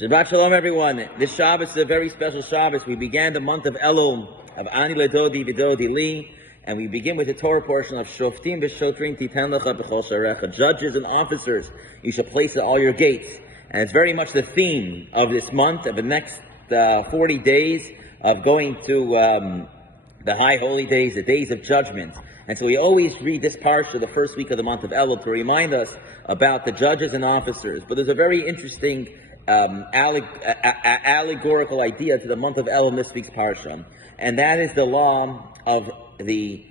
Shabbat Shalom, everyone. This Shabbos is a very special Shabbos. We began the month of Elul, of Ani Ledodi V'Dodi Li, and we begin with the Torah portion of Shoftim V'Shotrim Titen Lecha B'Chol Sharecha. Judges and officers, you shall place at all your gates. And it's very much the theme of this month, of the next 40 days, of going to the high holy days, the days of judgment. And so we always read this parsha the first week of the month of Elul to remind us about the judges and officers. But there's a very interesting allegorical idea to the month of Elul in this week's parsha, and that is the law of the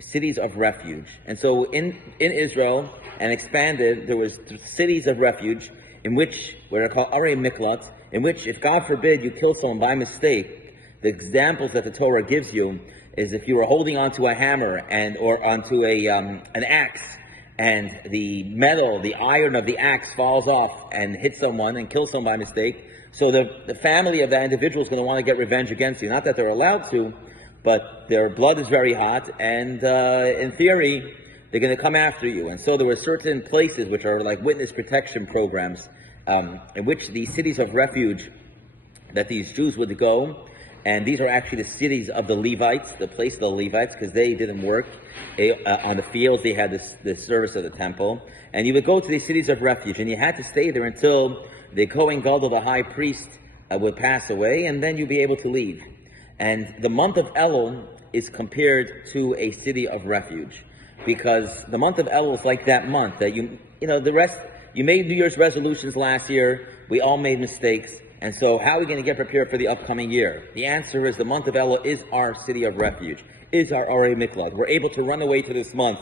cities of refuge. And so in Israel and expanded, there was cities of refuge in which were called Arei Miklat, in which if God forbid you kill someone by mistake, the examples that the Torah gives you is if you were holding onto a hammer or onto an axe, and the metal, the iron of the axe falls off and hits someone and kills someone by mistake. So the family of that individual is going to want to get revenge against you. Not that they're allowed to, but their blood is very hot, and in theory, they're going to come after you. And so there were certain places which are like witness protection programs, in which these cities of refuge that these Jews would go. And these are actually the cities of the Levites, the place of the Levites, because they didn't work on the fields. They had this service of the temple. And you would go to these cities of refuge, and you had to stay there until the Kohen Gadol, the high priest, would pass away, and then you'd be able to leave. And the month of Elul is compared to a city of refuge, because the month of Elul is like that month that you made New Year's resolutions last year. We all made mistakes. And so how are we going to get prepared for the upcoming year? The answer is the month of Elul is our city of refuge, is our Arei Miklat. We're able to run away to this month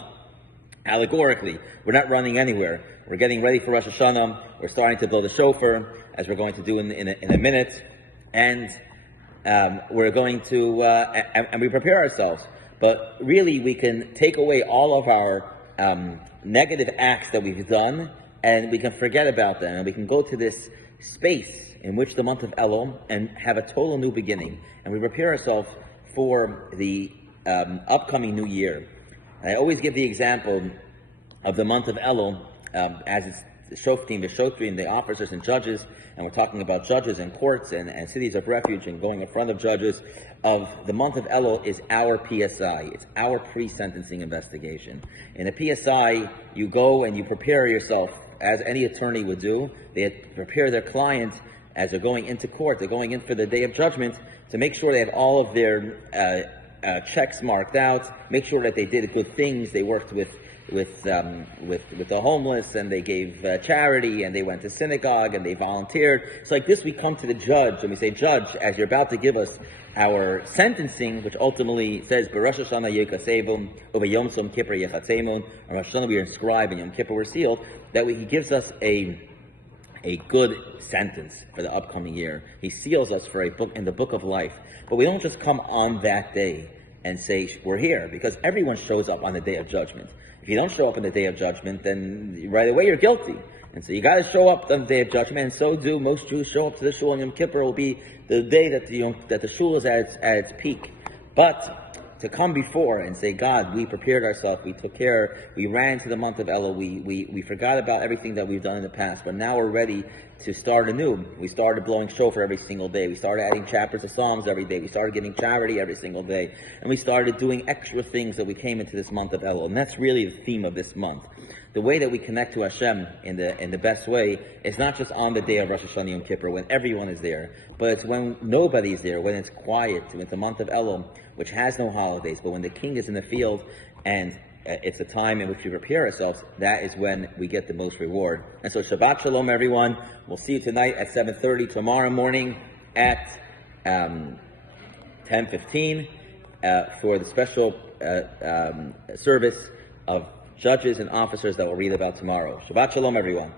allegorically. We're not running anywhere. We're getting ready for Rosh Hashanah. We're starting to blow the shofar, as we're going to do in a minute. And we're going to, and we prepare ourselves. But really, we can take away all of our negative acts that we've done, and we can forget about them. And we can go to this space in which the month of Elul and have a total new beginning, and we prepare ourselves for the upcoming new year. And I always give the example of the month of Elul as it's the Shoftim, the Shotrim, the officers and judges, and we're talking about judges and courts and cities of refuge and going in front of judges. Of the month of Elul is our PSI. It's our pre-sentencing investigation. In a PSI, you go and you prepare yourself as any attorney would do. They prepare their client as they're going into court, they're going in for the day of judgment, to make sure they have all of their checks marked out, make sure that they did good things, they worked with the homeless, and they gave charity, and they went to synagogue, and they volunteered. It's like this, we come to the judge, and we say, Judge, as you're about to give us our sentencing, which ultimately says, B'Rosh Hashanah Yekasevum, Over Yom Som Kippur Yechatzemun, on Rosh Hashanah we are inscribed, and Yom Kippur we're sealed, that he gives us a good sentence for the upcoming year. He seals us for a book in the book of life. But we don't just come on that day and say, we're here, because everyone shows up on the day of judgment. If you don't show up on the day of judgment, then right away you're guilty. And so you got to show up on the day of judgment, and so do most Jews show up to the shul on Yom Kippur. Will be the day that the shul is at its peak. But to come before and say, God, we prepared ourselves, we took care, we ran to the month of Elul, we forgot about everything that we've done in the past, but now we're ready to start anew. We started blowing shofar every single day. We started adding chapters of Psalms every day. We started giving charity every single day. And we started doing extra things that we came into this month of Elul. And that's really the theme of this month. The way that we connect to Hashem in the best way is not just on the day of Rosh Hashanah Yom Kippur when everyone is there, but it's when nobody's there, when it's quiet, when it's the month of Elul, which has no holidays, but when the king is in the field and it's a time in which we prepare ourselves, that is when we get the most reward. And so Shabbat Shalom, everyone. We'll see you tonight at 7:30, tomorrow morning at 10:15 for the special service of judges and officers that we'll read about tomorrow. Shabbat Shalom, everyone.